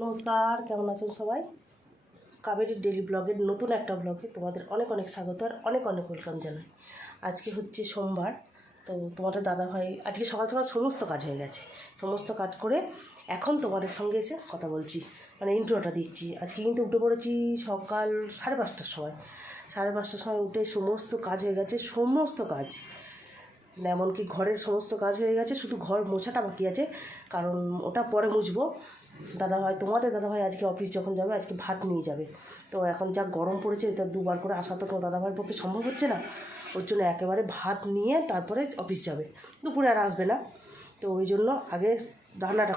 নমস্কার, কেমন আছেন সবাই? কাবেরীর ডেলি ব্লগের নতুন একটা ব্লগে তোমাদের অনেক অনেক স্বাগত আর অনেক অনেক ওয়েলকাম জানাই। আজকে হচ্ছে সোমবার, তো তোমাদের দাদাভাই আজকে সকাল সকাল সমস্ত কাজ হয়ে গেছে। সমস্ত কাজ করে এখন তোমাদের সঙ্গে এসে কথা বলছি, মানে ইন্ট্রোটা দিচ্ছি। আজকে কিন্তু উঠে পড়েছি সকাল 5:30টার সময়। 5:30টার সময় উঠে সমস্ত কাজ হয়ে গেছে, সমস্ত কাজ এমনকি ঘরের সমস্ত কাজ হয়ে গেছে, শুধু ঘর মোছাটা বাকি আছে, কারণ ওটা পরে মুছবো। তোমাদের দাদাভাই আজকে অফিস যখন যাবে আজকে ভাত নিয়ে যাবে, তো এখন যা গরম পড়েছে এটা দুবার করে আসা তো তোমার দাদাভাইয়ের পক্ষে সম্ভব হচ্ছে না। ওর জন্য একেবারে ভাত নিয়ে তারপরে অফিস যাবে, দুপুরে আর আসবে না। তো ওই জন্য আগে রান্নাটা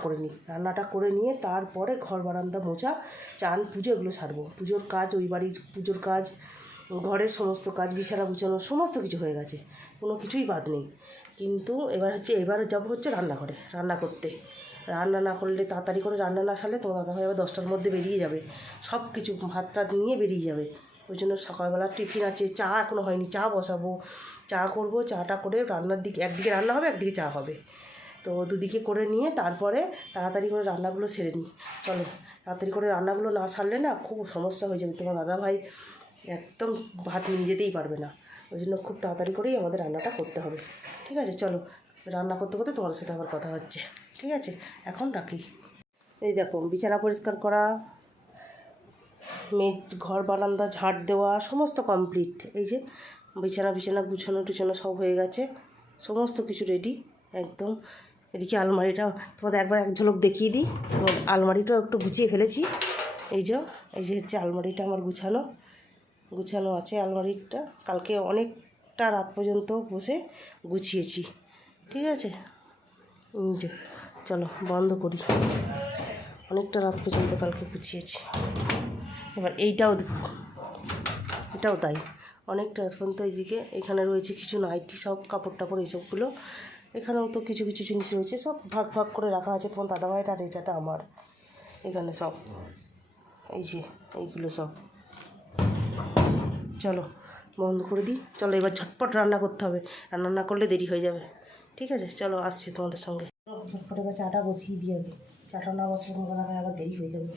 করে নিয়ে তারপরে ঘর বারান্দা মোছা, চান, পুজো এগুলো সারবো। পুজোর কাজ, ওই বাড়ির পুজোর কাজ, ঘরের সমস্ত কাজ, বিছানা গুছানো সমস্ত কিছু হয়ে গেছে, কোনো কিছুই বাদ নেই। কিন্তু এবার যাবো হচ্ছে রান্নাঘরে রান্না করতে। রান্না না করলে, তাড়াতাড়ি করে রান্না না সারলে তোমার দাদাভাই আবার 10টার মধ্যে বেরিয়ে যাবে, সব কিছু ভাত টাত নিয়ে বেরিয়ে যাবে। ওই জন্য সকালবেলা টিফিন আছে, চা এখনও হয়নি, চা বসাবো, চা করবো। চাটা করে রান্নার দিকে, একদিকে রান্না হবে একদিকে চা হবে, তো দুদিকে করে নিয়ে তারপরে তাড়াতাড়ি করে রান্নাগুলো সেরে নিই। চলো, তাড়াতাড়ি করে রান্নাগুলো না সারলে না খুব সমস্যা হয়ে যাবে। তোমার দাদাভাই একদম ভাত নিয়ে যেতেই পারবে না, ওই জন্য খুব তাড়াতাড়ি করেই আমাদের রান্নাটা করতে হবে। ঠিক আছে, চলো রান্না করতে করতে তোমাদের সাথে আবার কথা হচ্ছে। ঠিক আছে, এখন রাখি। এই দেখো, বিছানা পরিষ্কার করা, ঘর বারান্দা ঝাঁট দেওয়া সমস্ত কমপ্লিট। এই যে বিছানা গুছানো টুছানো সব হয়ে গেছে, সমস্ত কিছু রেডি একদম। এদিকে আলমারিটা তোমাদের একবার এক ঝলক দেখিয়ে দিই। আলমারিটাও একটু গুছিয়ে ফেলেছি। এই যে হচ্ছে আলমারিটা আমার গুছানো আছে। আলমারিটা কালকে অনেকটা রাত পর্যন্ত বসে গুছিয়েছি। ঠিক আছে, যে চলো বন্ধ করি। অনেকটা রাত পর্যন্ত কালকে গুছিয়েছি। এবার এটাও তাই, অনেকটা এখন তো এইদিকে এখানে রয়েছে কিছু নাইটি, সব কাপড় টাপড় এইসবগুলো। এখানেও তো কিছু কিছু জিনিস রয়েছে, সব ভাগ ভাগ করে রাখা আছে। তোমার দাদাভাইটা আর এইটাতে আমার, এখানে সব এই যে এইগুলো সব। চলো বন্ধ করে দিই, চলো এবার ঝটপট রান্না করতে হবে, রান্না না করলে দেরি হয়ে যাবে। ঠিক আছে, চলো আসছি তোমাদের সঙ্গে। ঝটপট এবার চাটা বসিয়ে দিয়ে আগে, চাটা না বসে আবার দেরি হয়ে যাবে।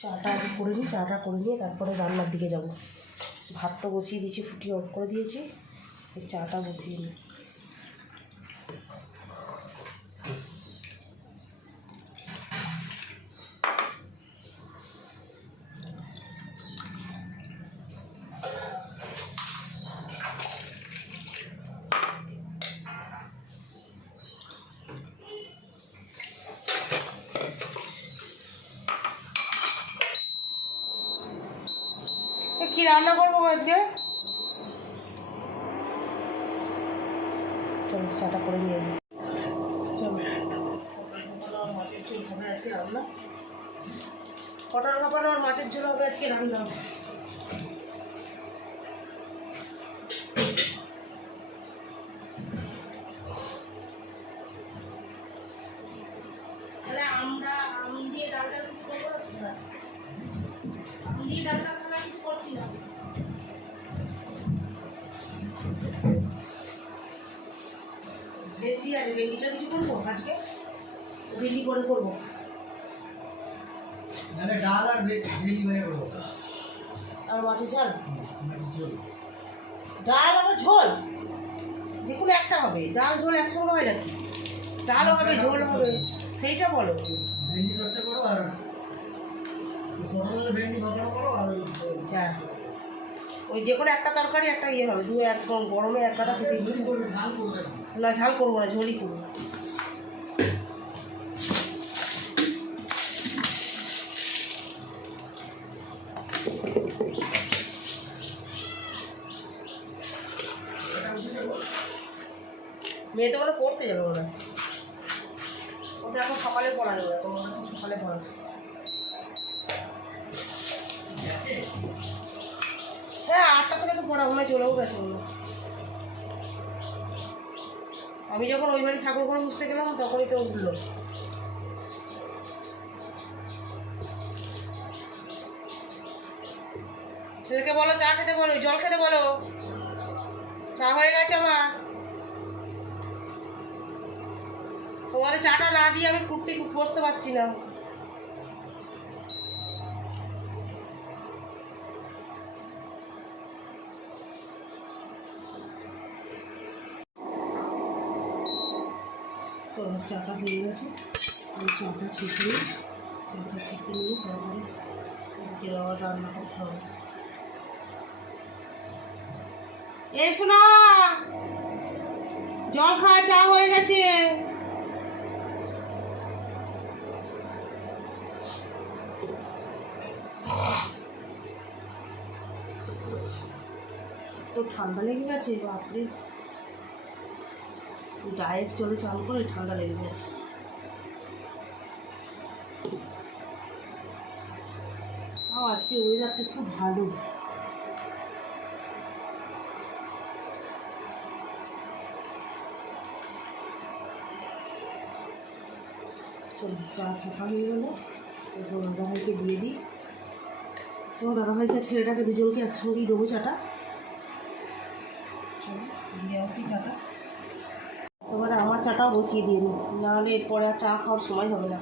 চাটা আগে করে নিই, চাটা করে নিয়ে তারপরে রান্নার দিকে যাব। ভাত তো বসিয়ে দিয়েছি, ফুটিয়ে অফ করে দিয়েছি, এই চাটা বসিয়ে নিই। কি রান্না করবো আজকে? চলো চাটা করে নিয়ে যাই। চলো, মাছের ঝোল হবে আজকে রান্না। পটল কাঁপানো আর মাছের ঝোল হবে আজকে রান্না। তাহলে আমরা আম দিয়ে ডালটা কিছু করবো না, আম দিয়ে ডালটা খাওয়া কিছু করছি না। ভেন্ডি আছে, ভেন্ডিটা কিছু করবো আজকে, ভেন্ডি করে করবো। ডাল আর ভেন্ডি ভাজা করবো, আর মাছের ঝাল, ডাল আবার ঝোল, যে কোনো একটা হবে। ডাল ঝোল একসঙ্গে হয় নাকি? ডালও হবে ঝোল হবে, সেইটা বলো। ভেন্ডি রসা করো আর পটলের ভেন্ডি ভাজা করো আর হ্যাঁ, ওই যে কোনো একটা তরকারি একটা ইয়ে হবে, একদম গরমে এক কথা খেতে না। ঝাল করবো না, ঝোলই করবো। মেয়ে তো মানে পড়তে যাবে ওরা, ওটা এখন সকালে পড়ানো, এখন সকালে পড়ানো। হ্যাঁ, 8টা থেকে তো পড়া মনে চলেও গেছে। আমি যখন ওই বাড়ি ঠাকুর ঘর মুছতে গেলাম তখনই তো উঠলো। ছেলেকে বলো চা খেতে, বলো জল খেতে বলো, চা হয়ে গেছে আমার। তোমার চাটা না দিয়ে আমি কুটতে বসতে পারছি না। তো চাটা হয়ে গেছে, ওই চাটা ছেঁকে নিয়ে তারপরে এদিকে আবার রান্না করতে হবে। এই শোনো, জল খাওয়া চা হয়ে গেছে। তো ঠান্ডা লেগে গেছে, বাপরে ডায়েট চলে চান করে ঠান্ডা লেগে গেছে। আজকে ওয়েদারটা একটু ভালো। চলো চা ছাকা হয়ে গেলো, এরপর দাদাভাইকে দিয়ে দিই। তোমার দাদাভাইকে ছেলেটাকে দুজনকে একসঙ্গেই দেবো চাটা। চলো দিয়ে আসি চাটা। এবারে আমার চাটাও বসিয়ে দিয়ে নিই, নাহলে এরপরে আর চা খাওয়ার সময় হবে না।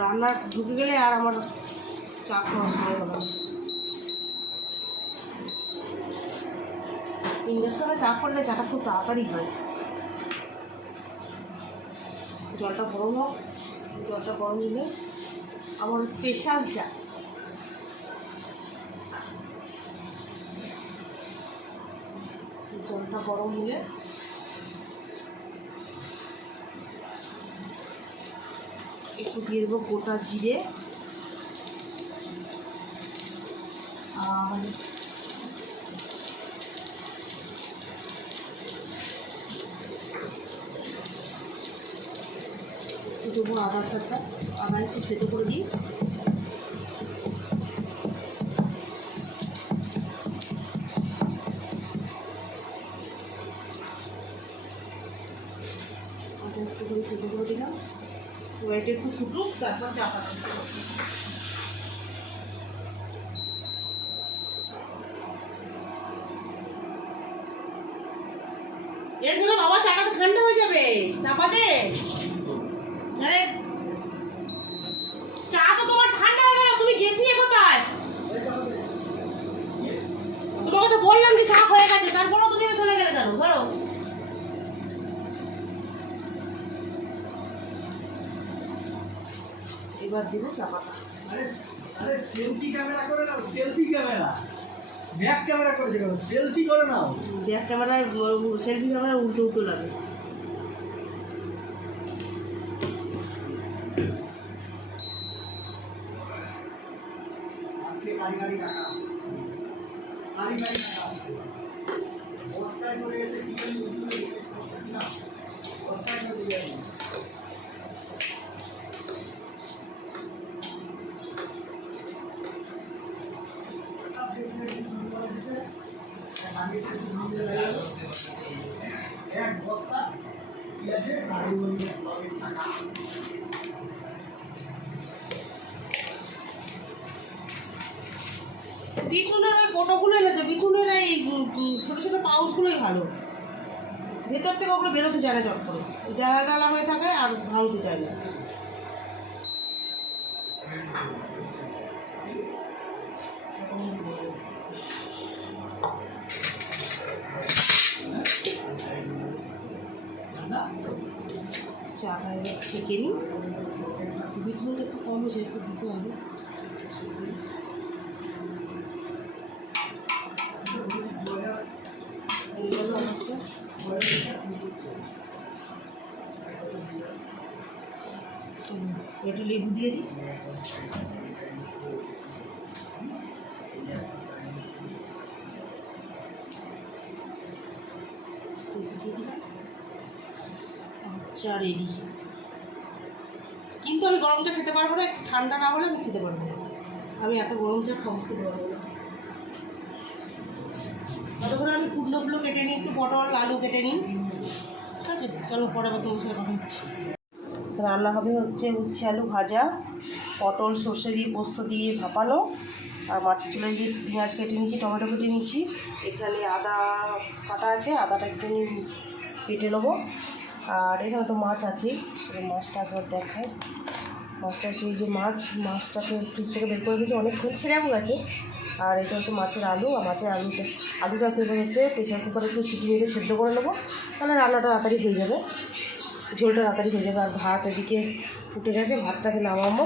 রান্না ঢুকে গেলে আর আমার চা খাওয়ার সময় হবে না। ইন্ডাকশনে চা করলে চাটা খুব তাড়াতাড়ি হয়। জলটা গরম হোক, জলটা গরম নিলে আমার স্পেশাল চা। জলটা গরম হলে একটু দিয়ে দেবো গোটা জিরে আর দেবো আদা ছাড়টা। আদা একটু সেদ্ধ করে দিই। আদা একটু করে সেদ্ধ করে দিলাম। এবার এটা একটু ফুটুক, তারপর চাটা এগুলো বাবা চাটা তো ঠান্ডা হয়ে যাবে, চাপা দে। আরে চা তো তোমার ঠান্ডা হয়ে গেল, তুমি গেছিলে কোথায়? তোমাকে তো বললাম যে চা হয়ে গেছে, তারপরেও তুমি চলে গেলে কেন? ধরো এবার দেবো চাপাটা। আরে সেলফি ক্যামেরা করে নাও, সেলফি ক্যামেরা। ব্যাক ক্যামেরা করেছে কেন? সেলফি করে নাও। ব্যাক ক্যামেরায় সেলফি ক্যামেরা উল্টো উল্টো লাগে। আজকে গাড়ি টাকা, গাড়ি টাকা আসছে। বস্তায় করে এসে কি জানি উঠলে না, বস্তায় করে দিয়ে আসবে। এক বস্তা কি আছে গাড়ি বলতে টাকা। বিকুনের ওই কোটোগুলো এনেছে, বিকুনের এই ছোটো ছোটো পাউচগুলোই ভালো। ভেতর থেকে ওগুলো বেরোতে চায় না চট করে, ডালা ডালা হয়ে থাকে আর ভাঙতে চায় না। চাটা এবার ছেঁকে নিই। বিটনুনটা একটু কম হয়েছে, একটু দিতে হবে। একটু লেবু দিয়ে দিই। চা রেডি। কিন্তু আমি গরম চা খেতে পারবো না, ঠান্ডা না হলে আমি খেতে পারবো না। আমি এত গরম চা খাবো, খেতে পারবো না। ততক্ষণ আমি কুমড়োগুলো কেটে নিই, একটু পটল আলু কেটে নিই। ঠিক আছে, চলো পরে আবার তোমার সাথে কথা হচ্ছে। রান্না হবে হচ্ছে উচ্ছে আলু ভাজা, পটল সর্ষে দিয়ে পোস্ত দিয়ে ভাপানো, আর মাছের চুলায় দিয়ে পেঁয়াজ কেটে নিয়েছি, টমেটো কেটে নিয়েছি। এখানে আদা কাটা আছে, আদাটা একটু কেটে নেবো। আর এখানে তো মাছ আছেই, মাছটা একবার দেখায়। মাছটা হচ্ছে এই যে মাছটাকে ফ্রিজ থেকে বের করে দিয়েছি, অনেকক্ষণ ছেড়েও গেছে। আর এটা হচ্ছে মাছের আলু, আর মাছের আলুটাকে এবার হচ্ছে প্রেশার কুকারে একটু সিটি মেরে সেদ্ধ করে নেবো, তাহলে রান্নাটা তাড়াতাড়ি হয়ে যাবে, ঝোলটা তাড়াতাড়ি হয়ে যাবে। আর ভাত এদিকে উঠে গেছে, ভাতটাকে নামাবো,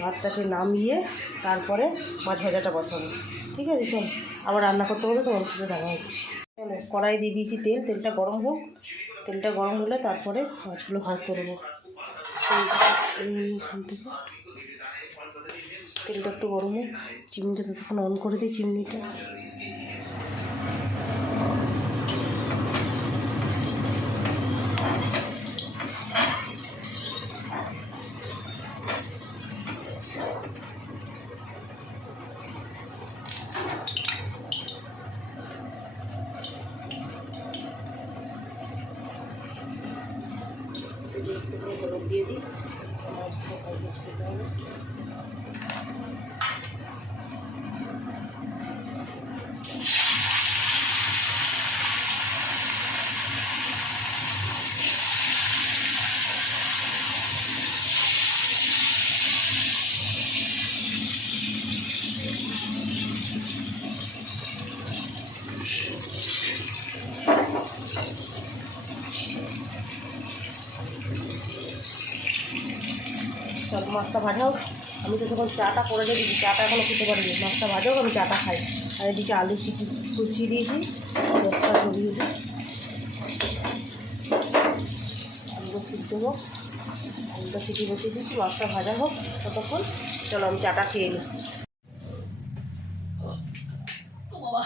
ভাতটাকে নামিয়ে তারপরে মাছ ভাজাটা বসাবো। ঠিক আছে, চল আবার রান্না করতে হবে, তোমার সাথে দেখা হচ্ছে। চলো, কড়াই দিয়ে দিয়েছি তেলটা গরম হোক। তেলটা গরম হলে তারপরে মাছগুলো ভাজতে দেবো। এইখান থেকে তেলটা একটু গরম হোক, চিমনিটা ততক্ষণ অন করে দিই। চিমনিটা হলুদ দিয়ে দিই, মাছটা হবে। সব মাছটা ভাজা হোক, আমি তো তখন চাটা করে রেখেছি, চাটা এখনও খেতে পারিনি। মাছটা ভাজা হোক, আমি চাটা খাই। আর এদিকে আলু কুচিয়ে দিয়েছি, দশটা ধরিয়ে দিই, আলুটা সিদ্ধ হোক, আলুটা সিটি বসিয়ে দিচ্ছি, মাছটা ভাজা হোক ততক্ষণ। চলো আমি চাটা খেয়ে নিই। ও বাবা,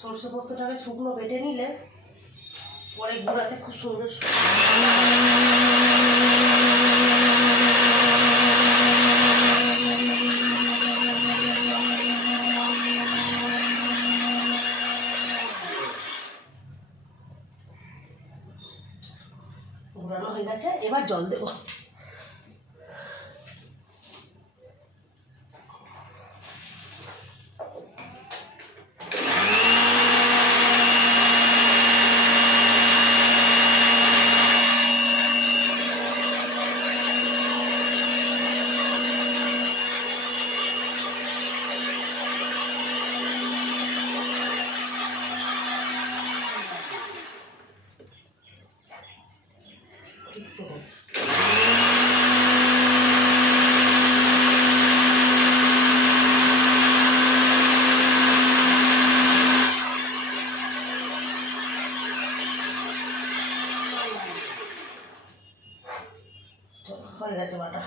সর্ষে পোস্তটাকে শুকনো বেটে নিলে পরে গুঁড়াতে খুব সুন্দর গুঁড়ানো হয়ে গেছে। এবার জল দেবো। হয়ে গেছে বাটা।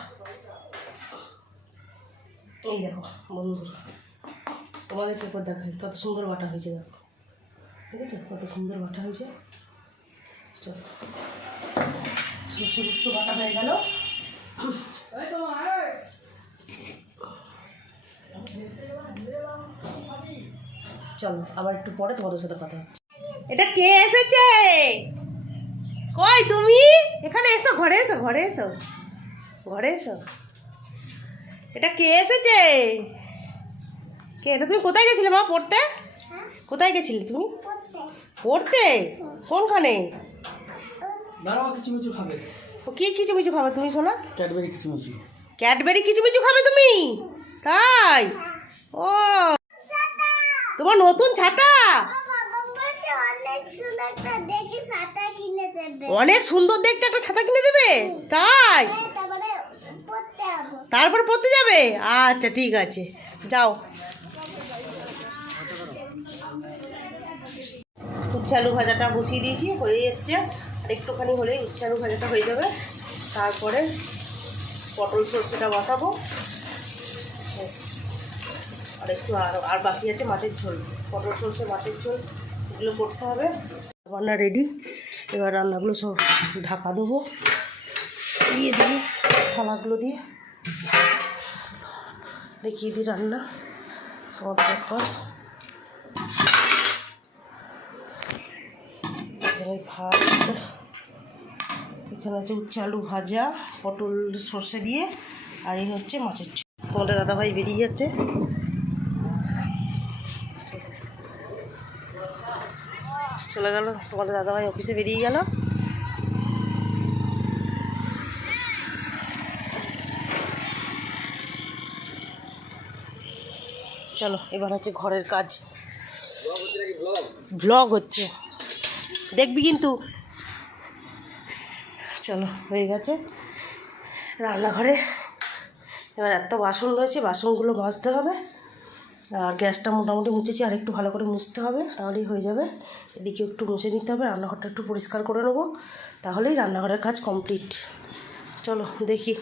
এই দেখো বন্ধুরা, তোমাদের পেপার দেখাই কত সুন্দর বাটা হয়েছে। দেখো, ঠিক আছে, কত সুন্দর বাটা হয়েছে। চলো, সর্ষে পোস্ত বাটা হয়ে গেল। চলো আবার একটু পরে তোমাদের সাথে কথা হচ্ছে। এটা কে এসেছে? কই তুমি? এখানে এসো, ঘরে এসো, ঘরে এসো, ঘরে এসো। এটা কে এসেছে? কে এটা? তুমি কোথায় গেছিলে মা পড়তে? কোথায় গেছিলে তুমি পড়তে? কোনখানে? দাঁড়াও, কিচমিচু খাবে। ও কি কিচুমিচু খাবে তুমি শোনা? ক্যাডবেরি কিচমিচু। ক্যাডবেরি কিচুমিচু খাবে তুমি? তাই? ও, তোমার নতুন ছাতা? অনেক সুন্দর দেখতে একটা ছাতা কিনে দেবে? তাই? তারপর পড়তে যাবে? আচ্ছা ঠিক আছে, যাও। উচ্ছে আলু ভাজাটা বসিয়ে দিয়েছি, হয়ে এসছে। আর একটুখানি হলেই উচ্ছে আলু ভাজাটা হয়ে যাবে। তারপরে পটল সর্ষেটা বসাবো। আর একটু আর বাকি আছে মাছের ঝোল, পটল সর্ষে মাছের ঝোল, এগুলো করতে হবে। রান্না রেডি, এবার রান্নাগুলো সব ঢাকা দেবো, দিয়ে দিই থালাগুলো দিয়ে দেখিয়ে দিই রান্না তোমাদের পর। এখানে ভাত, এখানে আছে উচ্ছে আলু ভাজা, পটল সর্ষে দিয়ে, আর এই হচ্ছে মাছের ঝোল। তোমাদের দাদাভাই বেরিয়ে যাচ্ছে, চলে গেল। তোমাদের দাদাভাই অফিসে বেরিয়ে গেল। চলো এবার হচ্ছে ঘরের কাজ। ব্লগ হচ্ছে, দেখবি কিন্তু। চলো হয়ে গেছে রান্নাঘরে। এবার এত বাসন রয়েছে, বাসনগুলো মাজতে হবে। আর গ্যাসটা মোটামুটি মুছেছি, আর একটু ভালো করে মুছতে হবে, তাহলেই হয়ে যাবে। এদিকে একটু মুছে নিতে হবে, রান্নাঘরটা একটু পরিষ্কার করে নেবো, তাহলেই রান্নাঘরের কাজ কমপ্লিট। চলো দেখি,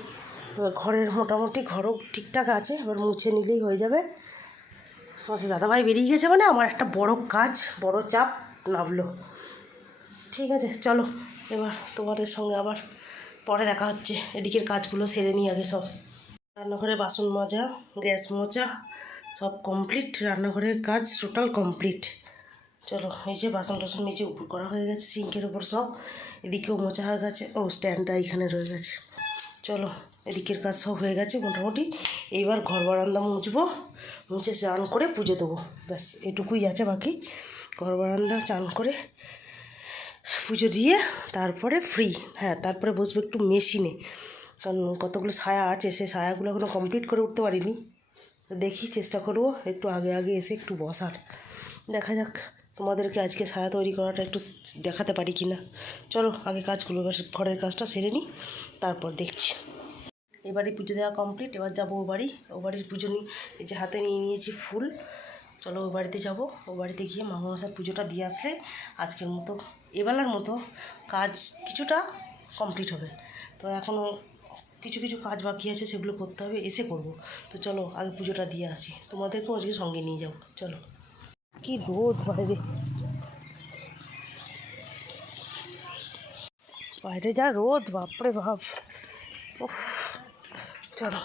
এবার ঘরের মোটামুটি ঘরও ঠিকঠাক আছে, এবার মুছে নিলেই হয়ে যাবে। তোমাদের দাদাভাই বেরিয়ে গেছে মানে আমার একটা বড় কাজ, বড় চাপ নামলো। ঠিক আছে চলো, এবার তোমাদের সঙ্গে আবার পরে দেখা হচ্ছে। এদিকের কাজগুলো সেরে নিই আগে সব। রান্নাঘরে বাসন মাজা, গ্যাস মোছা সব কমপ্লিট, রান্নাঘরের কাজ টোটাল কমপ্লিট। চলো এই যে বাসন টাসন মেজে উপর করা হয়ে গেছে, সিঙ্কের উপর সব। এদিকেও মোছা হয়ে গেছে, ও স্ট্যান্ডটা এখানে রয়ে গেছে। চলো এদিকের কাজ সব হয়ে গেছে মোটামুটি। এইবার ঘর বারান্দা মুছবো, মুছে স্নান করে পুজো দেবো, ব্যাস এটুকুই আছে বাকি। ঘর বারান্দা চান করে পুজো দিয়ে তারপরে ফ্রি। হ্যাঁ, তারপরে বসবো একটু মেশিনে, কারণ কতগুলো সায়া আছে, সে সায়াগুলো এখনও কমপ্লিট করে উঠতে পারিনি। তো দেখি, চেষ্টা করবো একটু আগে আগে এসে একটু বসার। দেখা যাক তোমাদেরকে আজকে সায়া তৈরি করাটা একটু দেখাতে পারি কি না। চলো আগে কাজগুলো, ঘরের কাজটা সেরে নিই, তারপর দেখছি। এবারে পুজো দেওয়া কমপ্লিট, এবার যাবো ও বাড়ি। ও বাড়ির পুজো নিয়ে এই যে হাতে নিয়ে নিয়েছি ফুল। চলো ও বাড়িতে যাবো, ও বাড়িতে গিয়ে মামাশার পুজোটা দিয়ে আসলে আজকের মতো, এবেলার মতো কাজ কিছুটা কমপ্লিট হবে। তো এখনও কিছু কিছু কাজ বাকি আছে, সেগুলো করতে হবে, এসে করব। তো চলো আগে পুজোটা দিয়ে আসি, তোমাদেরকেও আজকে সঙ্গে নিয়ে যাবো। চলো। কি রোদ বাইরে, বাইরে যা রোদ, বাপরে বাপ। উফ, চলো।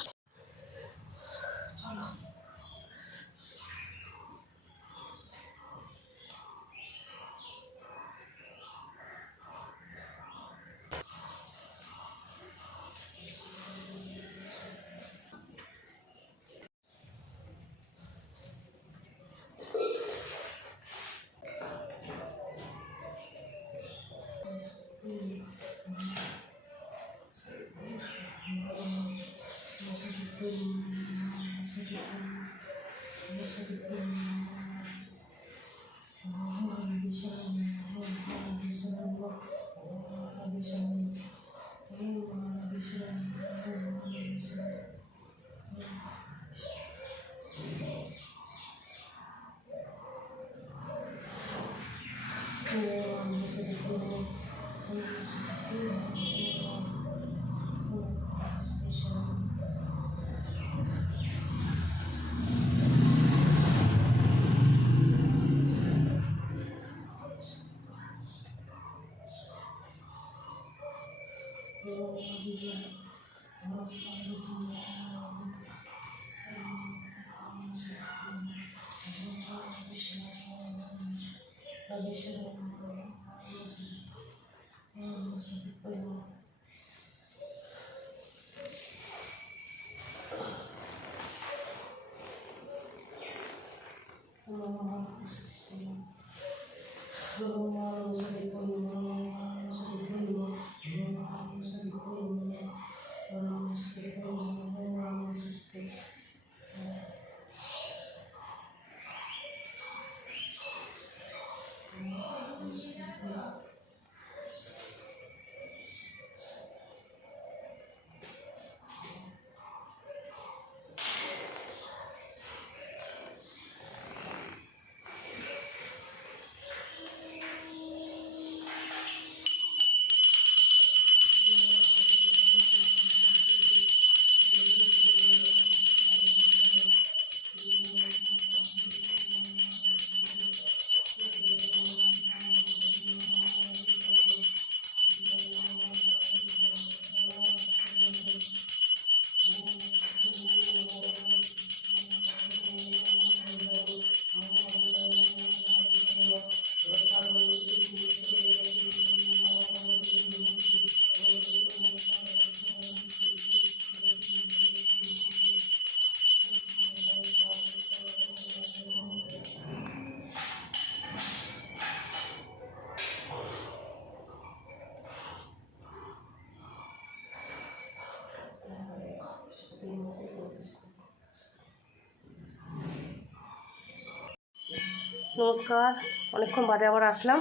নমস্কার। অনেকক্ষণ বাদে আবার আসলাম,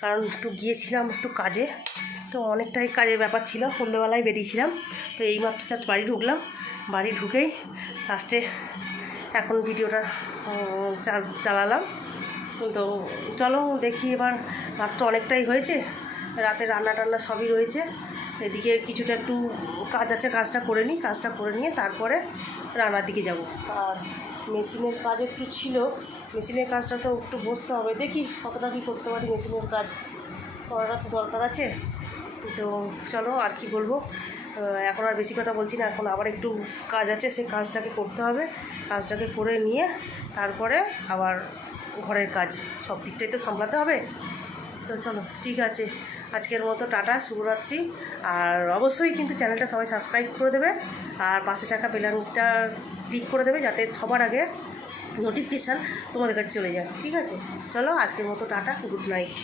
কারণ একটু গিয়েছিলাম একটু কাজে, তো অনেকটাই কাজের ব্যাপার ছিল, সন্ধ্যেবেলায় বেরিয়েছিলাম। তো এইমাত্র জাস্ট বাড়ি ঢুকলাম, বাড়ি ঢুকেই লাস্টে এখন ভিডিওটা চালালাম। তো চলো দেখি, এবার রাত তো অনেকটাই হয়েছে, রাতে রান্না টান্না সবই রয়েছে, এদিকে কিছুটা একটু কাজ আছে, কাজটা করে নিই, কাজটা করে নিয়ে তারপরে রান্নার দিকে যাব। আর মেশিনের কাজ একটু ছিল, মেশিনের কাজটা তো একটু বসতে হবে, দেখি কতটা কী করতে পারি, মেশিনের কাজ করাটা তো দরকার আছে। তো চলো, আর কি বলবো, এখন আর বেশি কথা বলছি না, এখন আবার একটু কাজ আছে, সেই কাজটাকে করতে হবে, কাজটাকে করে নিয়ে তারপরে আবার ঘরের কাজ, সব দিকটাই তো সামলাতে হবে। তো চলো ঠিক আছে, আজকের মতো টাটা, শুভরাত্রি। আর অবশ্যই কিন্তু চ্যানেলটা সবাই সাবস্ক্রাইব করে দেবে, আর পাশে থাকা বেলানটা ক্লিক করে দেবে, যাতে সবার আগে নোটিফিকেশান তোমাদের কাছে চলে যায়। ঠিক আছে, চলো আজকের মতো টাটা, গুড নাইট।